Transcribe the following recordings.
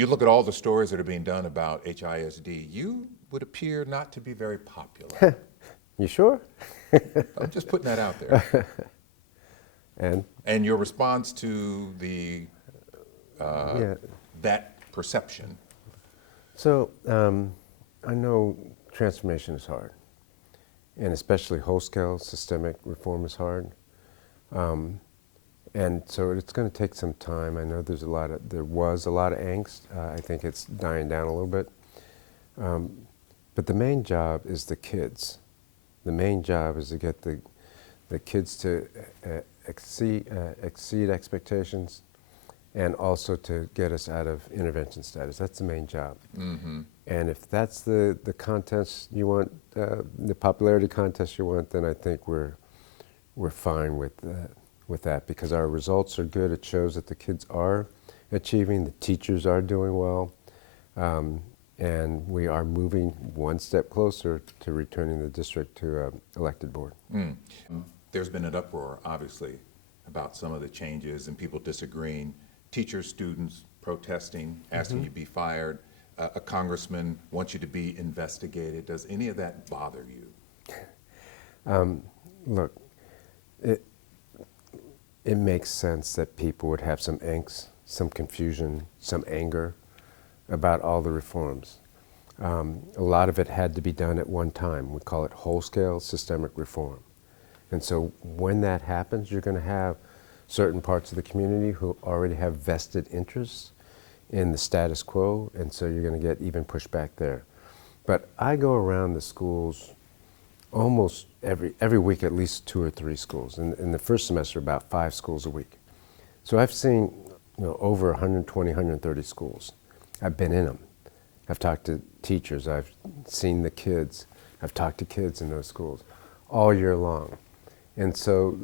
you look at all the stories that are being done about HISD, you would appear not to be very popular. You sure? I'm just putting that out there. And your response to the yeah. that perception. So I know transformation is hard, and especially whole-scale systemic reform is hard. And so it's going to take some time. I know there was a lot of angst. I think it's dying down a little bit. But the main job is the kids. The main job is to get the kids to exceed expectations, and also to get us out of intervention status. That's the main job. Mm-hmm. And if that's the contest you want, the popularity contest you want, then I think we're fine with that, because our results are good. It shows that the kids are achieving, the teachers are doing well, and we are moving one step closer to returning the district to an elected board. Mm. There's been an uproar, obviously, about some of the changes and people disagreeing. Teachers, students protesting, asking you to be fired. A congressman wants you to be investigated. Does any of that bother you? Look, it makes sense that people would have some angst, some confusion, some anger about all the reforms. A lot of it had to be done at one time. We call it whole-scale systemic reform. And so when that happens, you're going to have certain parts of the community who already have vested interests in the status quo, and so you're going to get even pushback there. But I go around the schools almost every week, at least 2 or 3 schools. In the first semester, about 5 schools a week. So I've seen over 120, 130 schools. I've been in them. I've talked to teachers. I've seen the kids. I've talked to kids in those schools all year long. And so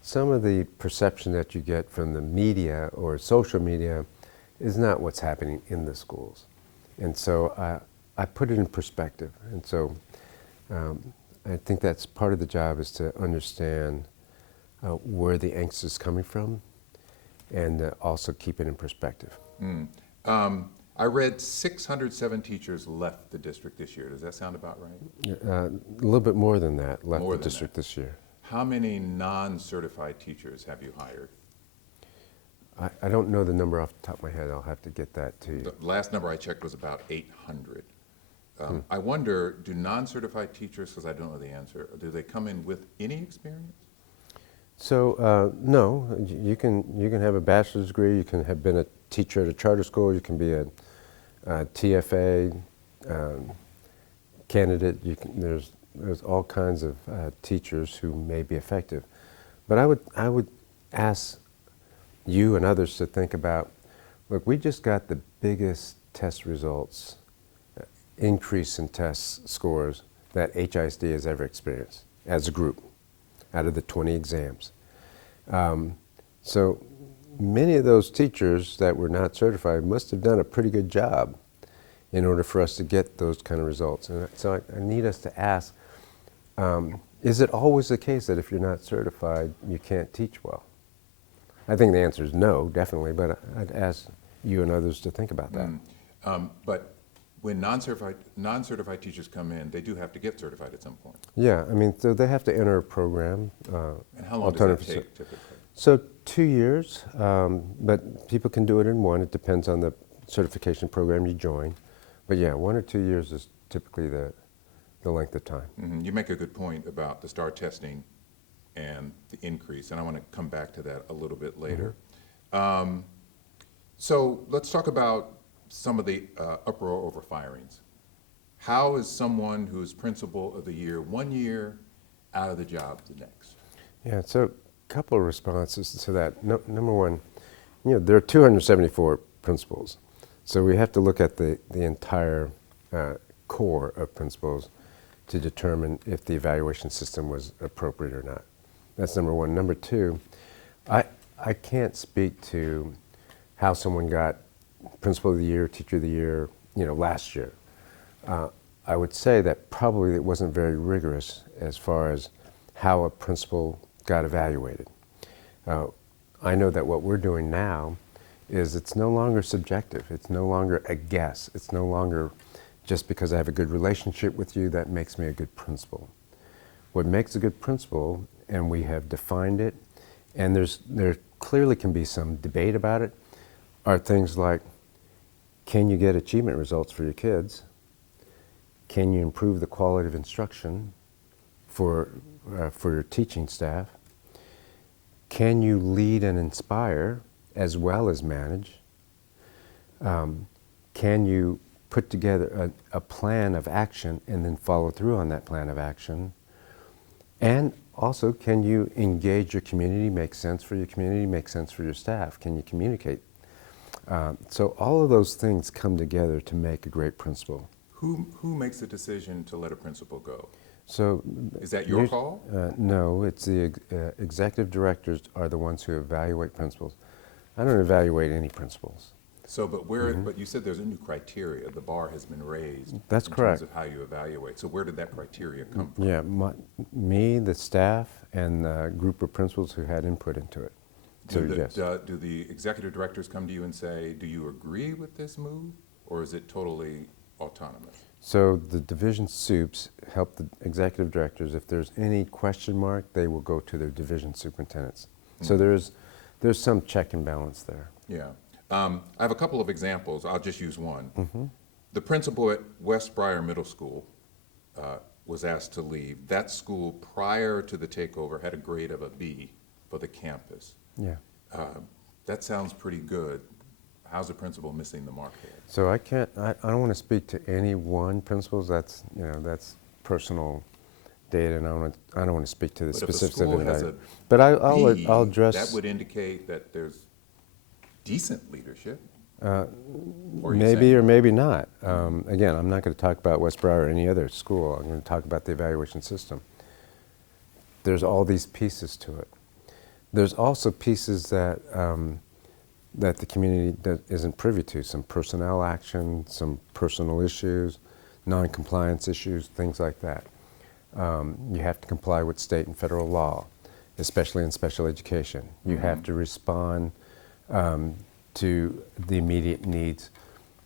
some of the perception that you get from the media or social media is not what's happening in the schools. And so I put it in perspective. And so I think that's part of the job, is to understand where the angst is coming from, and also keep it in perspective. I read 607 teachers left the district this year. Does that sound about right? A little bit more than that left More the than district that. this year. How many non-certified teachers have you hired? I don't know the number off the top of my head. I'll have to get that to you. The last number I checked was about 800. I wonder, do non-certified teachers, because I don't know the answer, do they come in with any experience? So no, you can have a bachelor's degree. You can have been a teacher at a charter school. You can be a TFA candidate. There's all kinds of teachers who may be effective. But I would ask you and others to think about, look, we just got the biggest test results, increase in test scores that HISD has ever experienced as a group out of the 20 exams. So many of those teachers that were not certified must have done a pretty good job in order for us to get those kind of results. And so I need us to ask, is it always the case that if you're not certified, you can't teach well? I think the answer is no, definitely, but I'd ask you and others to think about that. But when non-certified teachers come in, they do have to get certified at some point. Yeah, I mean, so they have to enter a program. And how long does that take typically? So 2 years, but people can do it in 1. It depends on the certification program you join. But yeah, 1 or 2 years is typically the length of time. Mm-hmm. You make a good point about the STAAR testing and the increase, and I want to come back to that a little bit later. Mm-hmm. So let's talk about some of the uproar over firings. How is someone who is principal of the year 1 year out of the job the next? Yeah, so a couple of responses to that. Number one, there are 274 principals. So we have to look at the entire core of principals to determine if the evaluation system was appropriate or not. That's number one. Number two, I can't speak to how someone got Principal of the Year, Teacher of the Year, last year. I would say that probably it wasn't very rigorous as far as how a principal got evaluated. I know that what we're doing now is it's no longer subjective. It's no longer a guess. It's no longer just because I have a good relationship with you that makes me a good principal. What makes a good principal, and we have defined it, and there clearly can be some debate about it, are things like, can you get achievement results for your kids? Can you improve the quality of instruction for your teaching staff? Can you lead and inspire as well as manage? Can you put together a plan of action and then follow through on that plan of action? And also, can you engage your community, make sense for your community, make sense for your staff? Can you communicate? So all of those things come together to make a great principal. Who makes the decision to let a principal go? So Is that your call? No, it's the executive directors are the ones who evaluate principals. I don't evaluate any principals. So, but but you said there's a new criteria. The bar has been raised. That's in correct. terms of how you evaluate. So where did that criteria come from? Yeah, me, the staff, and the group of principals who had input into it. So yes. Do the executive directors come to you and say, do you agree with this move, or is it totally autonomous? So the division soups help the executive directors. If there's any question mark, they will go to their division superintendents. Mm-hmm. So there's some check and balance there. Yeah. I have a couple of examples. I'll just use one. Mm-hmm. The principal at West Briar Middle School was asked to leave. That school, prior to the takeover, had a grade of a B for the campus. Yeah. That sounds pretty good. How's the principal missing the mark there? So I don't want to speak to any one principals. That's personal data, and I don't want to speak to the specifics of it. But I'll address. That would indicate that there's decent leadership. Maybe or maybe not. Again, I'm not going to talk about West Briar or any other school. I'm going to talk about the evaluation system. There's all these pieces to it. There's also pieces that the community isn't privy to, some personnel action, some personal issues, non-compliance issues, things like that. You have to comply with state and federal law, especially in special education. You have to respond to the immediate needs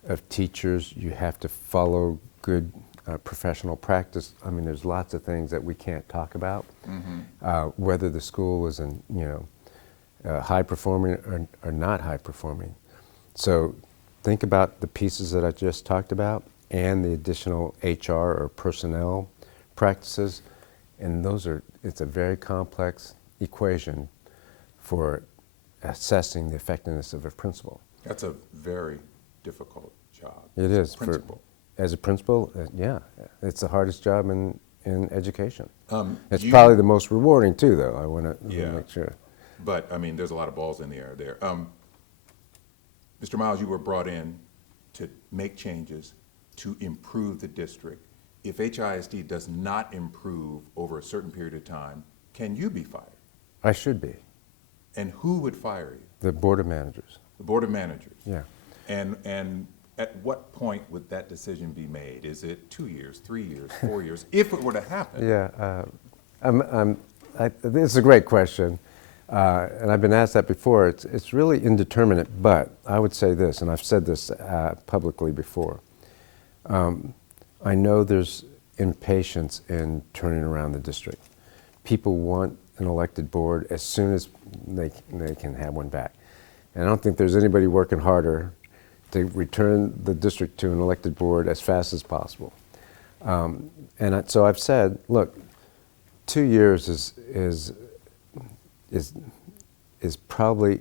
of teachers. You have to follow good professional practice. I mean, there's lots of things that we can't talk about. Whether the school is high performing or not high performing. So think about the pieces that I just talked about and the additional HR or personnel practices, and it's a very complex equation for assessing the effectiveness of a principal. That's a very difficult job. It is. Principal. As a principal, yeah, it's the hardest job in education. It's probably the most rewarding too, though. I want to make sure. But I mean, there's a lot of balls in the air there. Mr. Miles, you were brought in to make changes to improve the district. If HISD does not improve over a certain period of time, can you be fired? I should be. And who would fire you? The Board of Managers. The Board of Managers. Yeah. And at what point would that decision be made? Is it 2 years, 3 years, 4 years, if it were to happen? Yeah, it's a great question. And I've been asked that before. It's really indeterminate, but I would say this, and I've said this publicly before. I know there's impatience in turning around the district. People want an elected board as soon as they can have one back. And I don't think there's anybody working harder to return the district to an elected board as fast as possible. So I've said, look, 2 years is probably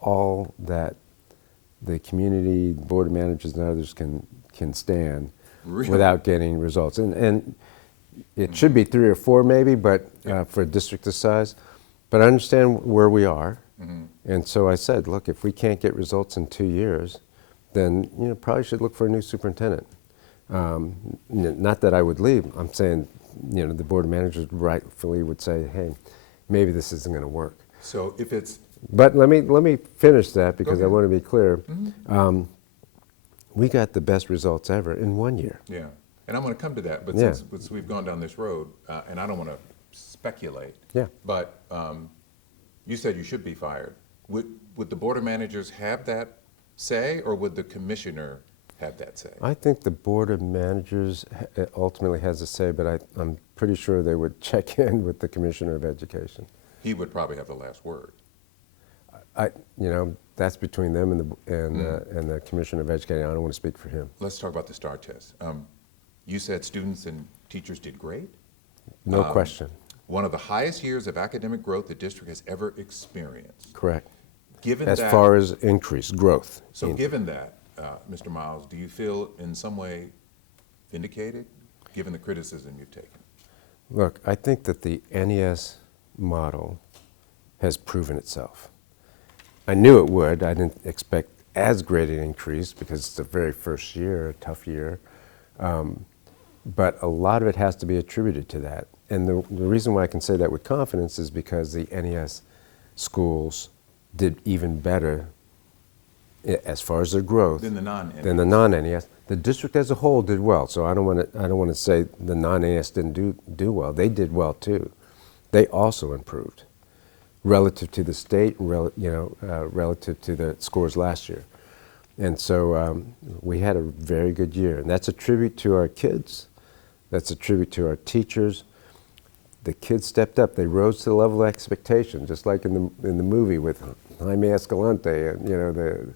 all that the community, board of managers, and others can stand without getting results. And it should be 3 or 4 maybe, but for a district this size. But I understand where we are, and so I said, look, if we can't get results in 2 years, then probably should look for a new superintendent. Not that I would leave. I'm saying, the board of managers rightfully would say, hey, maybe this isn't going to work. So if it's... But let me finish that because I want to be clear. We got the best results ever in 1 year. Yeah, and I'm going to come to that, but since we've gone down this road, and I don't want to speculate, but you said you should be fired. Would the board of managers have that say, or would the commissioner have that say? I think the Board of Managers ultimately has a say, but I'm pretty sure they would check in with the Commissioner of Education. He would probably have the last word. That's between them and the Commissioner of Education. I don't want to speak for him. Let's talk about the STAAR test. You said students and teachers did great. No question. One of the highest years of academic growth the district has ever experienced. Correct. Given As that, far as increase, growth. so given that, Mr. Miles, do you feel in some way vindicated, given the criticism you've taken? Look, I think that the NES model has proven itself. I knew it would. I didn't expect as great an increase because it's the very first year, a tough year. But a lot of it has to be attributed to that. And the reason why I can say that with confidence is because the NES schools did even better as far as their growth Than the non-NES. than the non-NES. The district as a whole did well, so I don't want to say the non-NES didn't do well. They did well too. They also improved relative to the state, and relative to the scores last year. And so we had a very good year, and that's a tribute to our kids. That's a tribute to our teachers. The kids stepped up. They rose to the level of expectation, just like in the movie with Jaime Escalante and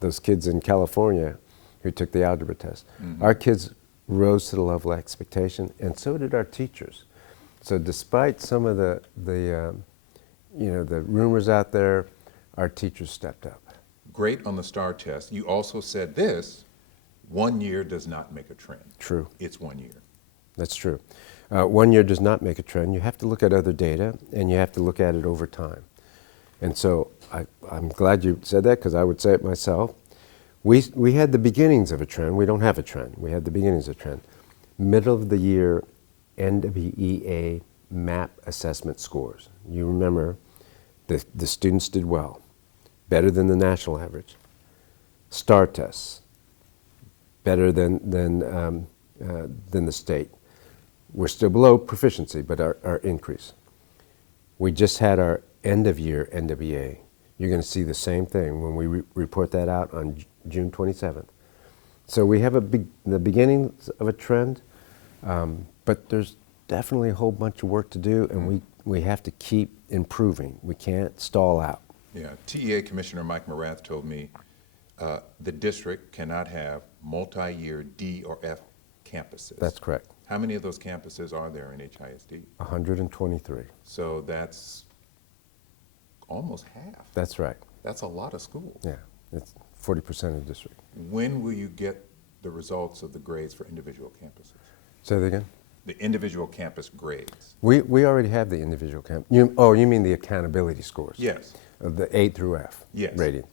those kids in California who took the algebra test. Mm-hmm. Our kids rose to the level of expectation, and so did our teachers. So despite some of the rumors out there, our teachers stepped up. Great on the STAAR test. You also said this: 1 year does not make a trend. True. It's 1 year. That's true. 1 year does not make a trend. You have to look at other data, and you have to look at it over time. And so I'm glad you said that, because I would say it myself. We had the beginnings of a trend. We don't have a trend. We had the beginnings of a trend. Middle of the year NWEA MAP assessment scores. You remember the students did well, better than the national average. STAAR tests, better than the state. We're still below proficiency, but our increase. We just had our end of year NWEA. You're going to see the same thing when we report that out on June 27th. So we have the beginnings of a trend, but there's definitely a whole bunch of work to do, and we have to keep improving. We can't stall out. Yeah, TEA Commissioner Mike Miles told me the district cannot have multi-year D or F campuses. That's correct. How many of those campuses are there in HISD? 123. So that's almost half. That's right. That's a lot of schools. Yeah, it's 40% of the district. When will you get the results of the grades for individual campuses? Say that again? The individual campus grades. We already have the individual camp. You mean the accountability scores? Yes. The A through F rating.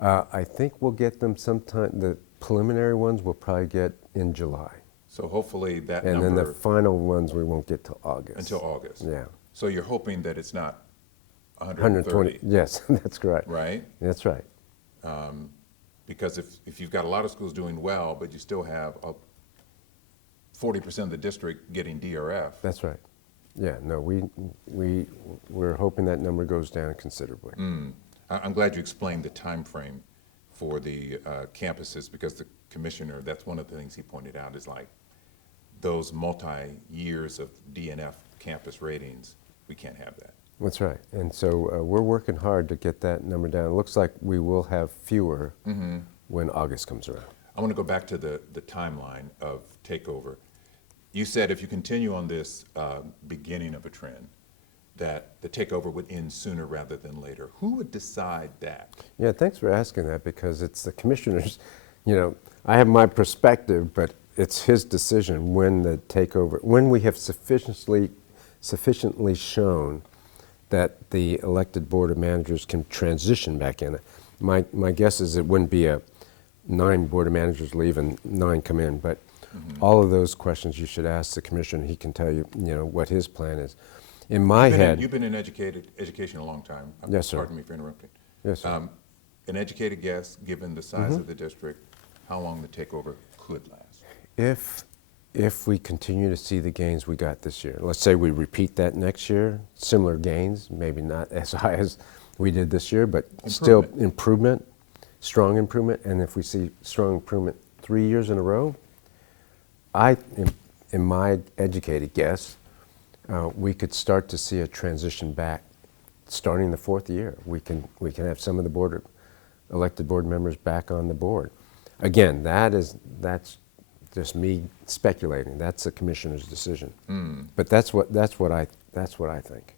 I think we'll get them sometime. The preliminary ones we'll probably get in July. So hopefully that and number... And then the final ones we won't get till August. Until August. Yeah. So you're hoping that it's not 130. Yes, that's correct. Right? That's right. Because if you've got a lot of schools doing well, but you still have 40% of the district getting D or F. That's right. Yeah, no, we're hoping that number goes down considerably. I'm glad you explained the time frame for the campuses, because the commissioner, that's one of the things he pointed out, is like those multi-years of D and F campus ratings, we can't have that. That's right. And so we're working hard to get that number down. It looks like we will have fewer when August comes around. I want to go back to the timeline of takeover. You said if you continue on this beginning of a trend, that the takeover would end sooner rather than later. Who would decide that? Yeah, thanks for asking that, because it's the commissioner's, I have my perspective, but it's his decision when the takeover, when we have sufficiently shown that the elected board of managers can transition back in. My guess is it wouldn't be 9 board of managers leave and 9 come in, but all of those questions you should ask the commissioner. He can tell you, what his plan is. In my head, you've been in education a long time. Yes, sir. Pardon me for interrupting. Yes, sir. An educated guess, given the size of the district, how long the takeover could last? If we continue to see the gains we got this year, let's say we repeat that next year, similar gains, maybe not as high as we did this year, but still improvement, strong improvement. And if we see strong improvement 3 years in a row, in my educated guess, we could start to see a transition back starting the 4th year. We can have some of the elected board members back on the board. Again, that's just me speculating. That's the commissioner's decision. But that's what I think.